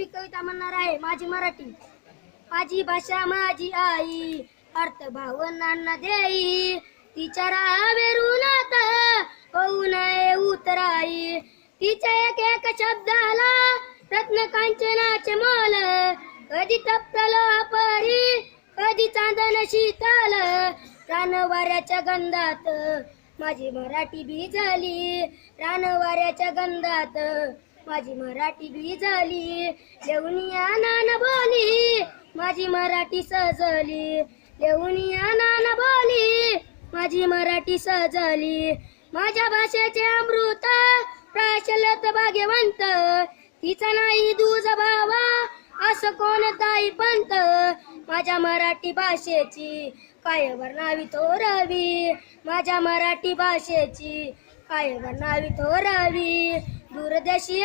पाचवी कविता म्हणणार आहे माझी मराठी. माझी भाषा माझी आई, अर्थ भावनांना देई, तिच्या रावेरुनात होऊ नये उतराई. तिच्या एक एक शब्दाला रत्न कांचनाचे मोल, कधी तप्तल परी कधी चांदन शीतल. रानवाऱ्याच्या गंधात माझी मराठी भिजली, रानवाऱ्याच्या गंधात माझी मराठी भिजली. लेवनिया नान बोली माझी मराठी सजली, लेवनिया नान बोली माझी मराठी सजली. माझ्या भाषेचे अमृत प्राशलत भाग्यवंत, तिचा नाही दूज भावा असं कोणताही पंत. माझ्या मराठी भाषेची काय वर्णावी थोरावी, माझ्या मराठी भाषेची काय वर्णावी थोरावी. दूरदेशी